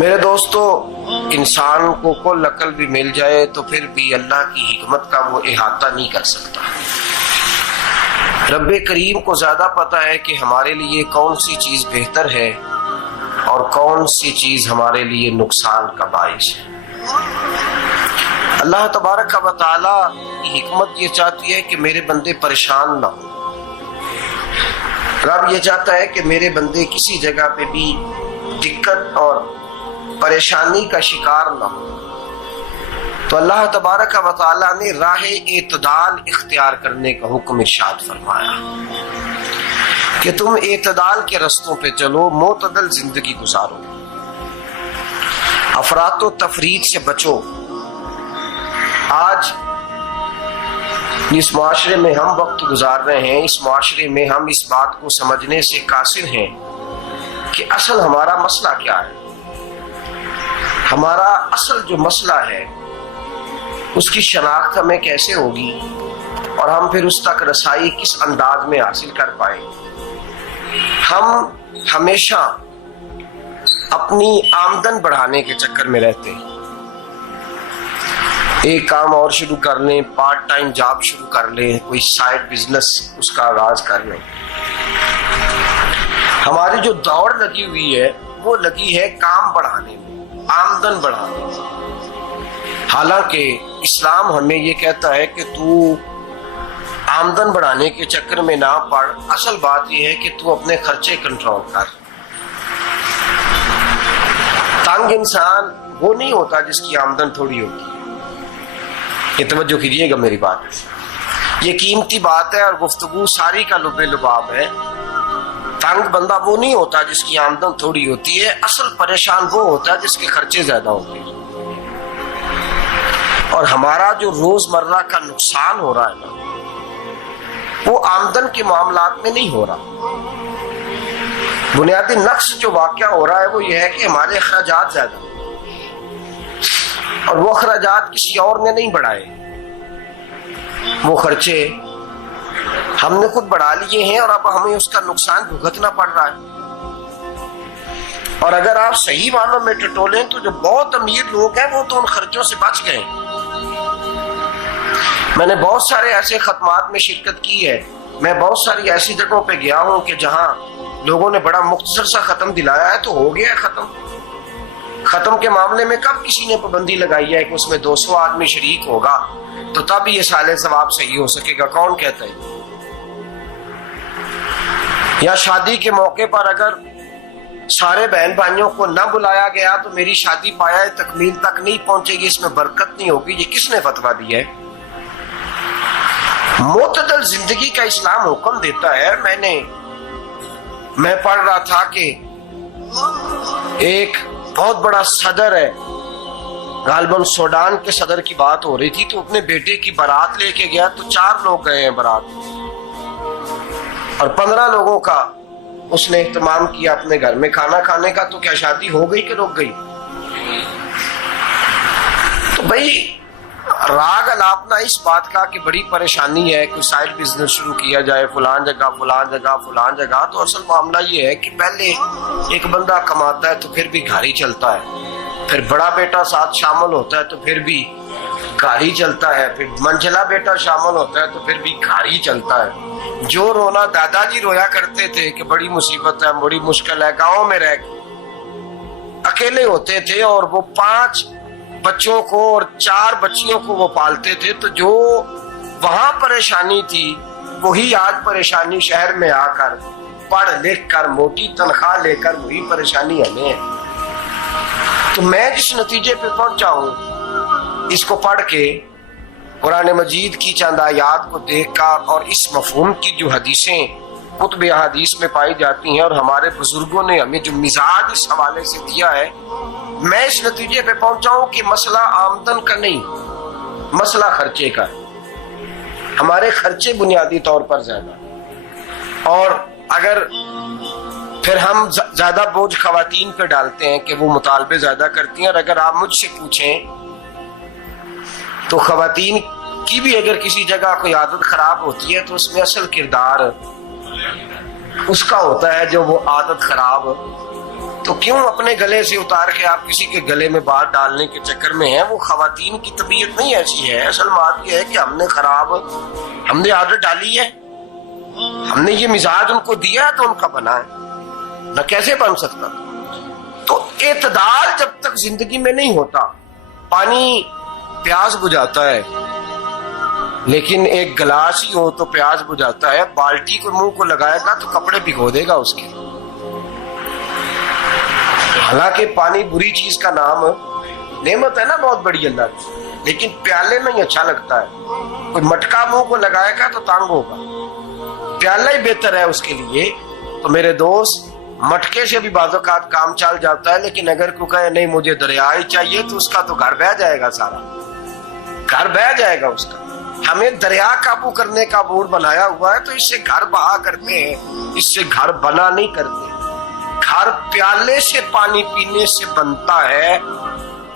میرے دوستو، انسان کو کل عقل بھی مل جائے تو پھر بھی اللہ کی حکمت کا وہ احاطہ نہیں کر سکتا۔ رب کریم کو زیادہ پتا ہے کہ ہمارے لیے کون سی چیز بہتر ہے اور کون سی چیز ہمارے لیے نقصان کا باعث ہے۔ اللہ تبارک و تعالی کی حکمت یہ چاہتی ہے کہ میرے بندے پریشان نہ ہوں۔ رب یہ چاہتا ہے کہ میرے بندے کسی جگہ پہ بھی دقت اور پریشانی کا شکار نہ ہو، تو اللہ تبارک و تعالی نے راہ اعتدال اختیار کرنے کا حکم ارشاد فرمایا کہ تم اعتدال کے رستوں پہ چلو، معتدل زندگی گزارو، افراط و تفریط سے بچو۔ آج جس معاشرے میں ہم وقت گزار رہے ہیں، اس معاشرے میں ہم اس بات کو سمجھنے سے قاصر ہیں کہ اصل ہمارا مسئلہ کیا ہے۔ ہمارا اصل جو مسئلہ ہے اس کی شناخت ہمیں کیسے ہوگی اور ہم پھر اس تک رسائی کس انداز میں حاصل کر پائیں۔ ہم ہمیشہ اپنی آمدن بڑھانے کے چکر میں رہتے ہیں، ایک کام اور شروع کر لیں، پارٹ ٹائم جاب شروع کر لیں، کوئی سائیڈ بزنس اس کا آغاز کر لیں۔ ہماری جو دوڑ لگی ہوئی ہے وہ لگی ہے کام بڑھانے میں، آمدن بڑھانے میں، حالانکہ اسلام ہمیں یہ کہتا ہے کہ تو آمدن بڑھانے کے چکر میں نہ پڑ، اصل بات یہ ہے کہ تو اپنے خرچے کنٹرول کر۔ تنگ انسان وہ نہیں ہوتا جس کی آمدن تھوڑی ہوتی ہے، یہ توجہ کیجئے گا میری بات، یہ قیمتی بات ہے اور گفتگو ساری کا لب لباب ہے۔ تنگ بندہ وہ نہیں ہوتا جس کی آمدن تھوڑی ہوتی ہے، اصل پریشان وہ ہوتا ہے جس کے خرچے زیادہ ہوتے ہیں۔ اور ہمارا جو روزمرہ کا نقصان ہو رہا ہے نا، وہ آمدن کے معاملات میں نہیں ہو رہا۔ بنیادی نقص جو واقعہ ہو رہا ہے وہ یہ ہے کہ ہمارے اخراجات زیادہ ہیں اور وہ اخراجات کسی اور نے نہیں بڑھائے، وہ خرچے ہم نے خود بڑھا لیے ہیں اور اب ہمیں اس کا نقصان بھگتنا پڑ رہا ہے۔ اور اگر آپ صحیح معنوں میں ٹٹولیں تو جو بہت امیر لوگ ہیں وہ تو ان خرچوں سے بچ گئے۔ میں نے بہت سارے ایسے ختمات میں شرکت کی ہے، میں بہت ساری ایسی جگہوں پہ گیا ہوں کہ جہاں لوگوں نے بڑا مختصر سا ختم دلایا ہے تو ہو گیا ختم۔ ختم کے معاملے میں کب کسی نے پابندی لگائی ہے کہ اس میں 200 آدمی شریک ہوگا تو تب یہ سال ثواب صحیح ہو سکے گا؟ کون کہتا ہے؟ یا شادی کے موقع پر اگر سارے بہن بھائیوں کو نہ بلایا گیا تو میری شادی پایہ تکمیل تک نہیں پہنچے گی، اس میں برکت نہیں ہوگی، یہ کس نے فتویٰ دیا ہے؟ معتدل زندگی کا اسلام حکم دیتا ہے۔ میں پڑھ رہا تھا کہ ایک بہت بڑا صدر ہے، غالباً سوڈان کے صدر کی بات ہو رہی تھی، تو اپنے بیٹے کی بارات لے کے گیا تو 4 لوگ گئے ہیں بارات اور 15 لوگوں کا اس نے اہتمام کیا اپنے گھر میں کھانا کھانے کا۔ تو کیا شادی ہو گئی کہ رک گئی؟ تو بھائی راگ الاپنا اس بات کا کہ بڑی پریشانی ہے، کوئی سائیڈ بزنس شروع کیا جائے فلان جگہ، تو اصل معاملہ یہ ہے کہ پہلے ایک بندہ کماتا ہے تو پھر بھی گھر ہی چلتا ہے، پھر بڑا بیٹا ساتھ شامل ہوتا ہے تو پھر بھی گھر ہی چلتا ہے، پھر منجلا بیٹا شامل ہوتا ہے تو پھر بھی گھر ہی چلتا ہے۔ جو رونا دادا جی رویا کرتے تھے کہ بڑی مصیبت ہے، بڑی مشکل ہے، گاؤں میں رہ کے اکیلے ہوتے تھے اور وہ 5 بچوں کو اور 4 بچیوں کو وہ پالتے تھے، تو جو وہاں پریشانی تھی وہی آج پریشانی شہر میں آ کر پڑھ لکھ کر موٹی تنخواہ لے کر وہی پریشانی ہمیں ہے۔ تو میں جس نتیجے پہ پہنچا ہوں اس کو پڑھ کے، قرآن مجید کی چند آیات کو دیکھ کر اور اس مفہوم کی جو حدیثیں کتب احادیث میں پائی جاتی ہیں اور ہمارے بزرگوں نے ہمیں جو مزاج اس حوالے سے دیا ہے، میں اس نتیجے پہ پہنچا ہوں کہ مسئلہ آمدن کا نہیں، مسئلہ خرچے کا ہے۔ ہمارے خرچے بنیادی طور پر زیادہ، اور اگر پھر ہم زیادہ بوجھ خواتین پہ ڈالتے ہیں کہ وہ مطالبے زیادہ کرتی ہیں، اور اگر آپ مجھ سے پوچھیں تو خواتین کی بھی اگر کسی جگہ کوئی عادت خراب ہوتی ہے تو اس میں اصل کردار اس کا ہوتا ہے جو وہ عادت خراب تو کیوں اپنے گلے سے اتار کے آپ کسی کے گلے میں بات ڈالنے کے چکر میں ہیں؟ وہ خواتین کی طبیعت نہیں ایسی ہے. اصل بات یہ ہے کہ ہم نے عادت ڈالی ہے, ہم نے یہ مزاج ان کو دیا ہے تو ان کا بنا ہے, نہ کیسے بن سکتا. تو اعتدال جب تک زندگی میں نہیں ہوتا, پانی پیاس بجھاتا ہے لیکن ایک گلاس ہی ہو تو پیاس بجھاتا ہے, بالٹی کو منہ کو لگائے گا تو کپڑے بھگو دے گا اس کے. حالانکہ پانی بری چیز کا نام نعمت ہے نا بہت بڑی اللہ کی, لیکن پیالے میں ہی اچھا لگتا ہے. کوئی مٹکا منہ کو لگائے گا تو تانگ ہوگا, پیالہ ہی بہتر ہے اس کے لیے. تو میرے دوست, مٹکے سے بھی بعض اوقات کام چل جاتا ہے, لیکن اگر کوئی کہے نہیں مجھے دریا ہی چاہیے تو اس کا تو گھر بہ جائے گا, سارا گھر بہ جائے گا اس کا. ہمیں دریا قابو کرنے کا بورڈ بنایا ہوا ہے تو اس سے گھر بہا کرتے ہیں, اس سے گھر بنا نہیں کرتے. گھر پیالے سے پانی پینے سے بنتا ہے.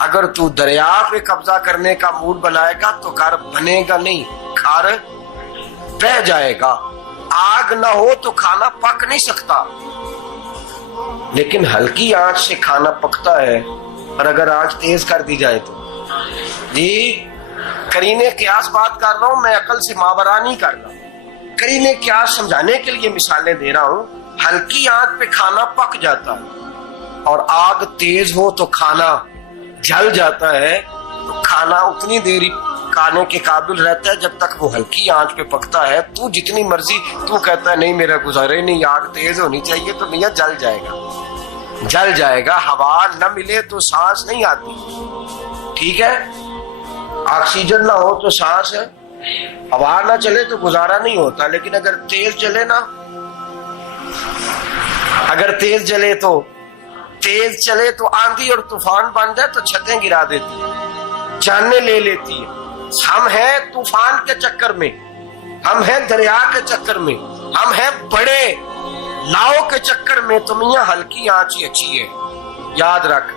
اگر تو دریا پہ قبضہ کرنے کا موڈ بنائے گا تو گھر بنے گا نہیں, گھر بہ جائے گا. آگ نہ ہو تو کھانا پک نہیں سکتا, لیکن ہلکی آنچ سے کھانا پکتا ہے. اور اگر آنچ تیز کر دی جائے تو جی قرینے قیاس بات کر رہا ہوں, میں عقل سے ماورا نہیں کر رہا. قرینے قیاس سمجھانے کے لیے مثالیں دے رہا ہوں. ہلکی آنچ پہ کھانا پک جاتا ہے, اور آگ تیز ہو تو کھانا جل جاتا ہے. تو کھانا اتنی دیر کھانے کے قابل رہتا ہے جب تک وہ ہلکی آنچ پہ پکتا ہے. تو جتنی مرضی تو کہتا ہے نہیں میرا گزارے نہیں, آگ تیز ہونی چاہیے, تو میاں جل جائے گا, جل جائے گا. ہوا نہ ملے تو سانس نہیں آتی, ٹھیک ہے. آکسیجن نہ ہو تو سانس, ہوا نہ چلے تو گزارا نہیں ہوتا. لیکن اگر تیز چلے نا, اگر تیز چلے تو آندھی اور طوفان بن جائے تو چھتیں گرا دیتی ہے, جانیں لے لیتی ہے. ہم ہیں طوفان کے چکر میں, ہم ہیں دریا کے چکر میں, ہم ہیں بڑے لاؤ کے چکر میں. تو میاں ہلکی آنچ ہی اچھی ہے, یاد رکھ.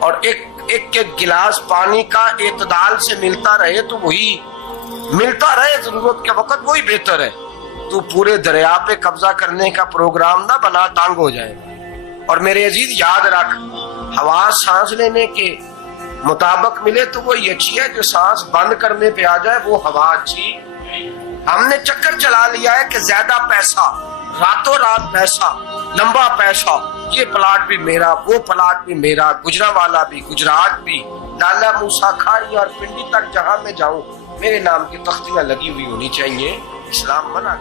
اور ایک گلاس پانی کا اعتدال سے ملتا رہے تو وہی ملتا رہے, ضرورت کے وقت وہی بہتر ہے. تو پورے دریا پہ قبضہ کرنے کا پروگرام نہ بنا, تانگ ہو جائے. اور میرے عزیز یاد رکھ, ہوا سانس لینے کے مطابق ملے تو وہی اچھی ہے, جو سانس بند کرنے پہ آ جائے وہ ہوا اچھی. ہم نے چکر چلا لیا ہے کہ زیادہ پیسہ, راتوں رات پیسہ, لمبا پیسہ, یہ پلاٹ بھی میرا, وہ پلاٹ بھی میرا, گجرانوالا بھی, گجرات بھی, لالا موسیٰ کھائی اور پنڈی تک جہاں میں جاؤں میرے نام کی تختیاں لگی ہوئی ہونی چاہیے. اسلام منع